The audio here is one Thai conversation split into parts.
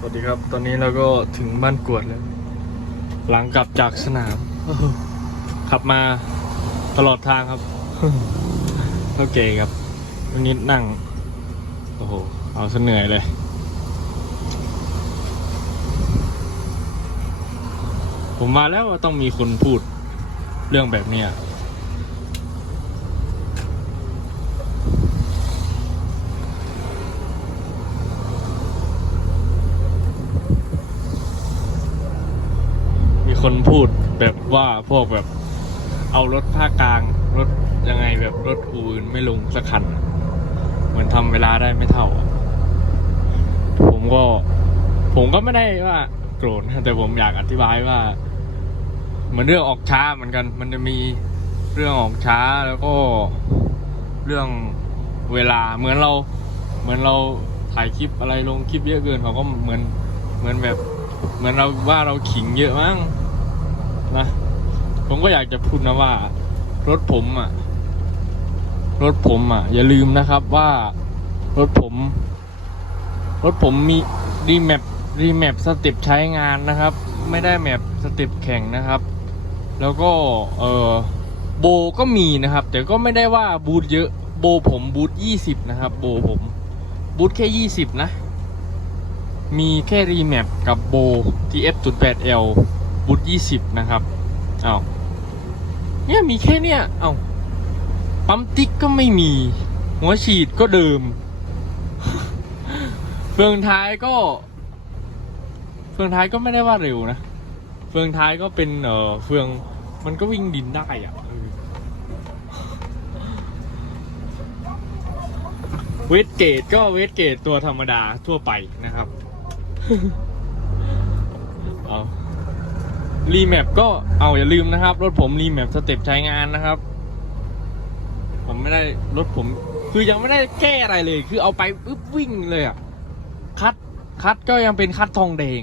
สวัสดีครับ ตอนนี้เราก็ถึงบ้านกวดแล้ว หลังกลับจากสนาม ขับมาตลอดทางครับโอเคครับวันนี้นั่ง โอ้โห เอาซะเหนื่อยเลย ผมมาแล้วว่าต้องมีคนพูดเรื่องแบบนี้ คนพูดแบบว่าพวกแบบ เอารถภาคกลาง รถยังไงแบบรถอื่นไม่ลงสักคัน เหมือนทำเวลาได้ไม่เท่า ผมก็ ผมก็ไม่ได้ว่าโกรธแต่ผมอยากอธิบายว่า เหมือนเรื่องออกช้าเหมือนกัน มันจะมีเรื่องออกช้าแล้วก็เรื่องเวลาเหมือนเรา เหมือนเราถ่ายคลิปอะไรลงคลิปเยอะเกินเขาก็เหมือนเหมือนแบบ เหมือนเราว่าเราขิงเยอะมั้ง นะ ผมก็อยากจะพูดนะว่า รถผมอะ รถผมอะ อย่าลืมนะครับว่า รถผม รถผมมีรีแมปรีแมปสเต็ปใช้งานนะครับ ไม่ได้แมปสเต็ปแข่งนะครับ แล้วก็เออโบก็มีนะครับ แต่ก็ไม่ได้ว่าบูทเยอะโบผมบูทยี่สิบนะครับ โบผมบูทแค่ยี่สิบนะ มีแค่รีแมปกับโบ TF.8L บูท20นะครับ อา้าวเนี่ยมีแค่เนี่ย เอา้าปั๊มติ๊กก็ไม่มี หัวฉีดก็เดิม เฟืองท้ายก็ เฟืองท้ายก็ไม่ได้ว่าเร็วนะ เฟืองท้ายก็เป็นเออเฟืองมันก็วิ่งดินได้อะเออเวทเกตก็เวทเกตตัวธรรมดาทั่วไปนะครับ เอา รีแมปก็เอาอย่าลืมนะครับ รถผมรีแมปสเต็ปใช้งานนะครับ ผมไม่ได้รถผม คือยังไม่ได้แก้อะไรเลย คือเอาไปปึ๊บวิ่งเลยอะคัดคัดก็ยังเป็นคัดทองแดง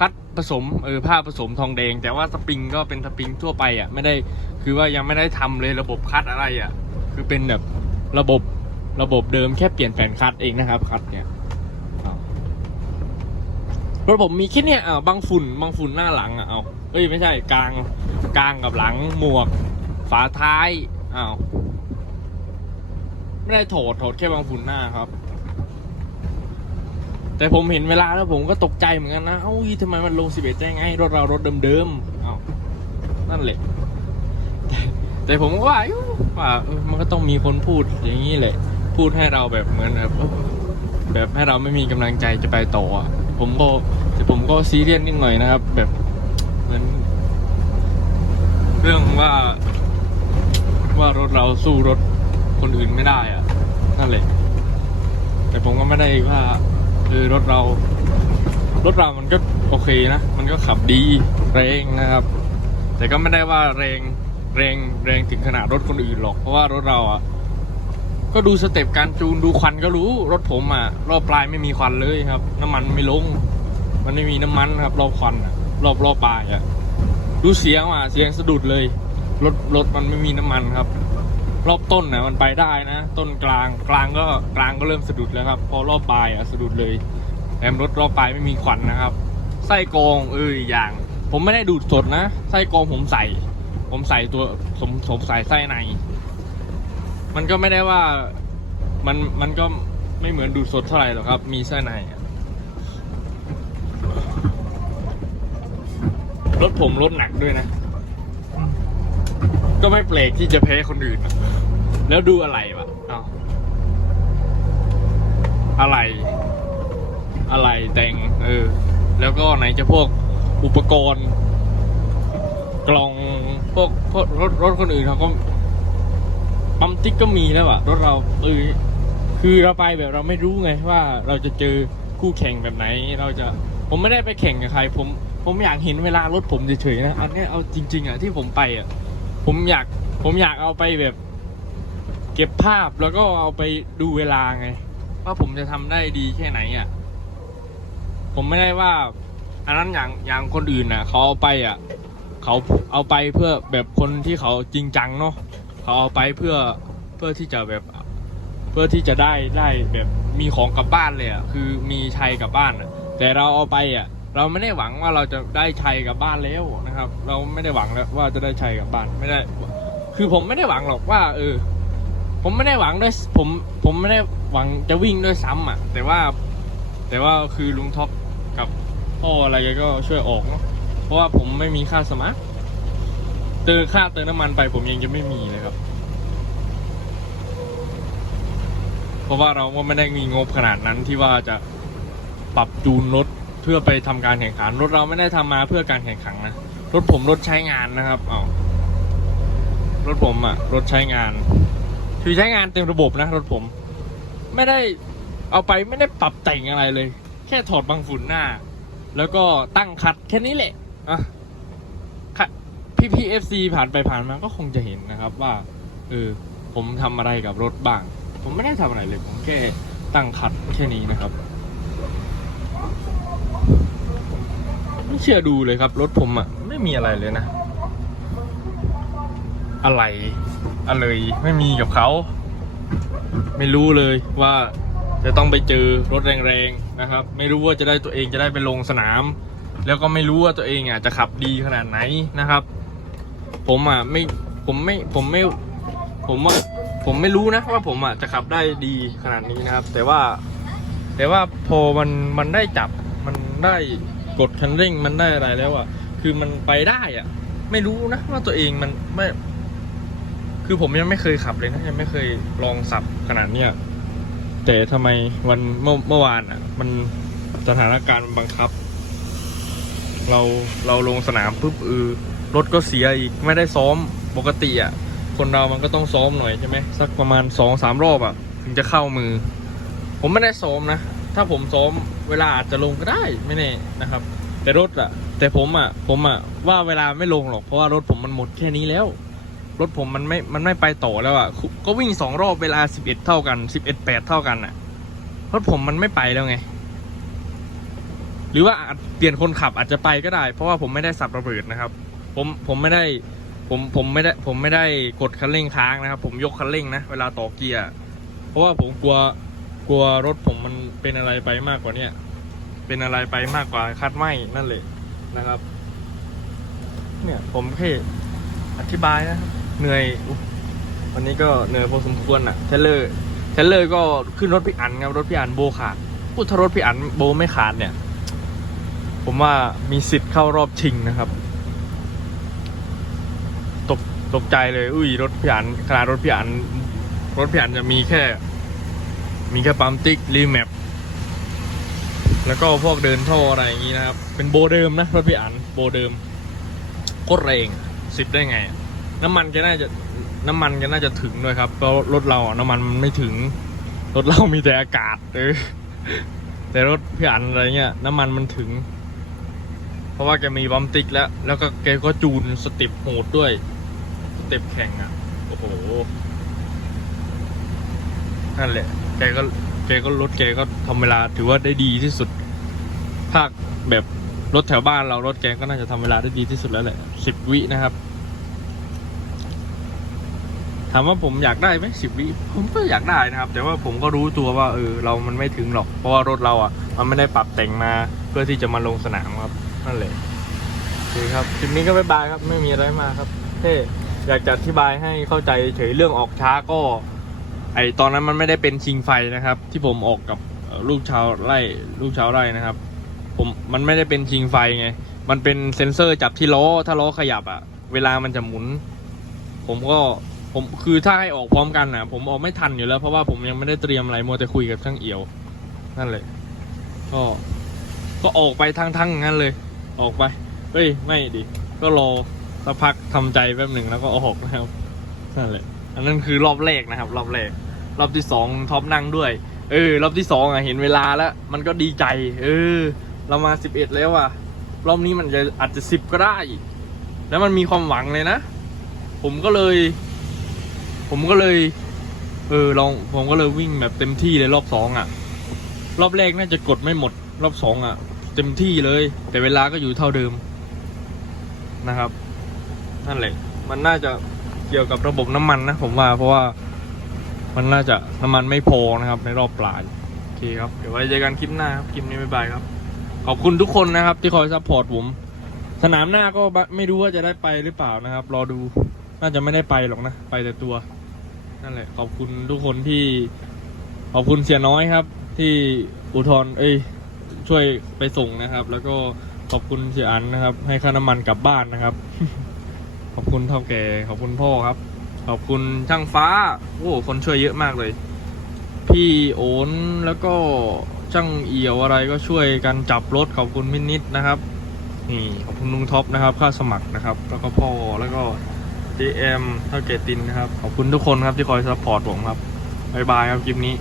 คัดผสมเออผ้าผสมทองแดง แต่ว่าสปริงก็เป็นสปริงทั่วไปอะไม่ได้คือว่ายังไม่ได้ทำเลยระบบคัดอะไรอะคือเป็นแบบระบบระบบเดิมแค่เปลี่ยนแผ่นคัดเองนะครับคัดเนี่ย รถผมมีแค่เนี้ยอ่าบางฝุ่นบางฝุ่นหน้าหลังอะเอาเอ้ยไม่ใช่กลางกลางกับหลังหมวก ฝาท้ายอ้าวไม่ได้โถดโถดแค่บางฝุ่นหน้าครับ แต่ผมเห็นเวลาแล้วผมก็ตกใจเหมือนกันนะเอ้ยทำไมมันลงสิบเอ็ดได้ไงรถเรารถเดิมๆอ้าวนั่นแหละแต่แต่ผมก็ว่าอยู่ว่ามันก็ต้องมีคนพูดอย่างนี้แหละ พูดให้เราแบบเหมือนแบบแบบให้เราไม่มีกำลังใจจะไปต่ออะ ผมก็แต่ผมก็ซีเรียสนิดหน่อยนะครับ แบบเหมือนเรื่องว่า ว่ารถเราสู้รถคนอื่นไม่ได้อะนั่นแหละ แต่ผมก็ไม่ได้ว่าเออรถเรา รถเรามันก็โอเคนะ มันก็ขับดีแรงนะครับ แต่ก็ไม่ได้ว่าแรงแรงแรงถึงขนาดรถคนอื่นหรอก เพราะว่ารถเราอะ ก็ดูสเต็ปการจูนดูควันก็รู้รถผมอะ รอบปลายไม่มีควันเลยครับ น้ำมันไม่ลง มันไม่มีน้ำมันครับ รอบควันอะ รอบรอบปลายอะดูเสียงอะเสียงสะดุดเลยรถรถมันไม่มีน้ำมันครับ รอบต้นนะมันไปได้นะ ต้นกลางกลางก็กลางก็เริ่มสะดุดแล้วครับ พอรอบปลายอะสะดุดเลยแถมรถรอบปลายไม่มีควันนะครับ ไส้กรองเอออกอย่าง ผมไม่ได้ดูดสดนะไส้กรองผมใส่ ผมใส่ตัวผมผมใส่ไส้ใน มันก็ไม่ได้ว่ามันมันก็ไม่เหมือนดูดสดเท่าไหร่หรอกครับ มีไส้ในรถผมรถหนักด้วยนะ ก็ไม่เปลกที่จะแพ้คนอื่น แล้วดูอะไรวะเอาอะไร อะไรแต่ง เออ แล้วก็ไหนจะพวกอุปกรณ์ กล่องพวกพวกรถรถคนอื่นเขาก็ ปั๊มติ๊กก็มีแล้วอะรถเราเออคือเราไปแบบเราไม่รู้ไงว่าเราจะเจอคู่แข่งแบบไหน เราจะผมไม่ได้ไปแข่งกับใคร ผมผมอยากเห็นเวลารถผมเฉยๆนะอันนี้เอาจริง ๆอะที่ผมไปอะผมอยากผมอยากเอาไปแบบ เก็บภาพแล้วก็เอาไปดูเวลาไง ว่าผมจะทำได้ดีแค่ไหนอะผมไม่ได้ว่า อันนั้นอย่างอย่างคนอื่นน่ะเขาเอาไปอะเขาเอาไปเพื่อแบบคนที่เขาจริงจังเนาะ เขาเอาไปเพื่อเพื่อที่จะแบบเพื่อที่จะได้ได้แบบมีของกลับบ้านเลยอะคือมีชัยกลับบ้านอะแต่เราเอาไปอะ เราไม่ได้หวังว่าเราจะได้ชัยกลับบ้านแล้วนะครับ เราไม่ได้หวังแล้วว่าจะได้ชัยกลับบ้านไม่ได้ คือผมไม่ได้หวังหรอกว่า เออ ผมไม่ได้หวังด้วยผมผมไม่ได้หวังจะวิ่งด้วยซ้ำอะ แต่ว่า แต่ว่าคือลุงท็อปกับพ่ออะไรก็ช่วยออกเนาะเพราะว่าผมไม่มีค่าสมัคร เติมค่าเติมน้ำมันไปผมยังจะไม่มีเลยครับ เพราะว่าเราก็ไม่ได้มีงบขนาดนั้นที่ว่าจะปรับจูนรถเพื่อไปทำการแข่งขัน รถเราไม่ได้ทำมาเพื่อการแข่งขันนะรถผมรถใช้งานนะครับเอารถผมอะรถใช้งานคือใช้งานเต็มระบบนะรถผม ไม่ได้เอาไปไม่ได้ปรับแต่งอะไรเลย แค่ถอดบังฝุ่นหน้า แล้วก็ตั้งคัดแค่นี้แหละอะ พี่พีเอฟซีผ่านไปผ่านมาก็คงจะเห็นนะครับว่าเออผมทำอะไรกับรถบ้าง ผมไม่ได้ทำอะไรเลยผมแค่ตั้งคัดแค่นี้นะครับ ไม่เชื่อดูเลยครับ รถผมอะ่ะไม่มีอะไรเลยนะ อะไรอะไรไม่มีกับเขา ไม่รู้เลยว่าจะต้องไปเจอรถแรงๆนะครับ ไม่รู้ว่าจะได้ตัวเองจะได้ไปลงสนาม แล้วก็ไม่รู้ว่าตัวเองอะจะขับดีขนาดไหนนะครับ ผมอะไม่ผมไม่ผมไม่ผมว่าผมไม่รู้นะว่าผมอะจะขับได้ดีขนาดนี้นะครับ แต่ว่า แต่ว่าพอมันมันได้จับมันได้กดคันเร่งมันได้อะไรแล้วอะ คือมันไปได้อะ ไม่รู้นะว่าตัวเองมันไม่ คือผมยังไม่เคยขับเลยนะยังไม่เคยลองสับขนาดเนี้ยแต่ทำไมวันเมื่อเมื่อวานอะ มันสถานการณ์มันบังคับ เราเราลงสนามปุ๊บเออ รถก็เสียอีกไม่ได้ซ้อมปกติอะคนเรามันก็ต้องซ้อมหน่อยใช่ไหมสักประมาณสองสามรอบอะถึงจะเข้ามือ ผมไม่ได้ซ้อมนะ ถ้าผมซ้อมเวลาอาจจะลงก็ได้ไม่แน่นะครับ แต่รถอะ แต่ผมอะผมอะว่าเวลาไม่ลงหรอกเพราะว่ารถผมมันหมดแค่นี้แล้ว รถผมมันไม่มันไม่ไปต่อแล้วอะก็วิ่งสองรอบเวลาสิบเอ็ดเท่ากันสิบเอ็ดแปดเท่ากันอะรถผมมันไม่ไปแล้วไง หรือว่าอาจเปลี่ยนคนขับอาจจะไปก็ได้ เพราะว่าผมไม่ได้สับระเบิดนะครับ ผมผมไม่ได้ผมผมไม่ได้ผมไม่ได้กดคันเร่งค้างนะครับ ผมยกคันเร่งนะเวลาต่อเกียร์เพราะว่าผมกลัวกลัวรถผมมันเป็นอะไรไปมากกว่าเนี้ยเป็นอะไรไปมากกว่าคัดไหมนั่นเลยนะครับ เนี่ยผมแค่อธิบายนะเหนื่อยวันนี้ก็เหนื่อยพอสมควรอะเทเลอร์เทเลอร์ก็ขึ้นรถพี่อันครับรถพี่อันโบขาดพูดถ้ารถพี่อันโบไม่ขาดเนี่ย ผมว่ามีสิทธิ์เข้ารอบชิงนะครับ ตกใจเลย อุ้ยรถพี่อันขนาดรถพี่อันรถพี่อันจะมีแค่ มีแค่ปั๊มติ๊กรีแมปแล้วก็พวกเดินท่ออะไรอย่างนี้นะครับ เป็นโบเดิมนะรถพี่อันโบเดิมโคตรแรงสิบได้ไง น้ำมันแกน่าจะน้ำมันแกน่าจะถึงด้วยครับเพราะรถเราอะน้ำมันมันไม่ถึง รถเรามีแต่อากาศเออแต่รถพี่อันอะไรเงี้ยน้ำมันมันถึง เพราะว่าแกมีบัมติกแล้ว แล้วก็แกก็จูนสต็ปโหดด้วย เต็ปแข่งอะ โอ้โห นั่นแหละ แกก็ แกก็รถแกก็ทำเวลาถือว่าได้ดีที่สุด ภาคแบบรถแถวบ้านเรารถแกก็น่าจะทำเวลาได้ดีที่สุดแล้วแหละสิบวินะครับ ถามว่าผมอยากได้ไหมสิบวิ ผมก็อยากได้นะครับ แต่ว่าผมก็รู้ตัวว่าเออเรามันไม่ถึงหรอก เพราะว่ารถเราอะ มันไม่ได้ปรับแต่งมาเพื่อที่จะมาลงสนามครับ นั่นแหละโอเคครับคลิปนี้ก็บายบายครับ ไม่มีอะไรมาครับเท่ อยากจะอธิบายให้เข้าใจเฉยเรื่องออกช้าก็ ไอตอนนั้นมันไม่ได้เป็นชิงไฟนะครับ ที่ผมออกกับลูกชาวไร่ลูกชาวไร่นะครับ ผมมันไม่ได้เป็นชิงไฟไง มันเป็นเซ็นเซอร์จับที่ล้อถ้าล้อขยับอะเวลามันจะหมุน ผมก็ผมคือถ้าให้ออกพร้อมกันนะผมออกไม่ทันอยู่แล้ว เพราะว่าผมยังไม่ได้เตรียมอะไรมัวแต่คุยกับช่างเอียว นั่นเลยก็ก็ออกไปทั้งๆงั้นเลย ออกไป เฮ้ย ไม่ดิ ก็รอ สักพักทำใจแป๊บหนึ่งแล้วก็ออกนะครับนั่นแหละอันนั้นคือรอบแรกนะครับ รอบแรก รอบที่สองท็อปนั่งด้วย เออ รอบที่สองอะเห็นเวลาแล้ว มันก็ดีใจ เออ เรามาสิบเอ็ดแล้วอะ รอบนี้มันจะอาจจะสิบก็ได้ แล้วมันมีความหวังเลยนะ ผมก็เลย ผมก็เลย เออลองผมก็เลยวิ่งแบบเต็มที่เลยรอบสองอะ รอบแรกน่าจะกดไม่หมด รอบสองอะ เต็มที่เลย แต่เวลาก็อยู่เท่าเดิมนะครับ นั่นแหละ มันน่าจะเกี่ยวกับระบบน้ำมันนะผมว่าเพราะว่ามันน่าจะน้ำมันไม่พอนะครับ ในรอบปลายโอเคครับ เดี๋ยวไว้เจอกันคลิปหน้าครับคลิปนี้บ๊ายบายครับ ขอบคุณทุกคนนะครับ ที่คอยซัพพอร์ตผม สนามหน้าก็ไม่รู้ว่าจะได้ไปหรือเปล่านะครับ รอดูน่าจะไม่ได้ไปหรอกนะ ไปแต่ตัว นั่นแหละ ขอบคุณทุกคนที่ ขอบคุณเสียน้อยครับ ที่อุทธรณ์เอ้ยช่วยไปส่งนะครับ แล้วก็ขอบคุณเสียอันนะครับ ให้ค่าน้ำมันกลับบ้านนะครับ ขอบคุณเท่าแก่ขอบคุณพ่อครับ ขอบคุณช่างฟ้า โอ้คนช่วยเยอะมากเลย พี่โอนแล้วก็ช่างเอี่ยวอะไรก็ช่วยกันจับรถขอบคุณมินิดนะครับนี่ขอบคุณลุงท็อปนะครับ ค่าสมัครนะครับ แล้วก็พ่อแล้วก็ JM เอ็มท่าเกตินนะครับ ขอบคุณทุกคนครับที่คอยซัพพอร์ตผมครับบายบายครับคลิปนี้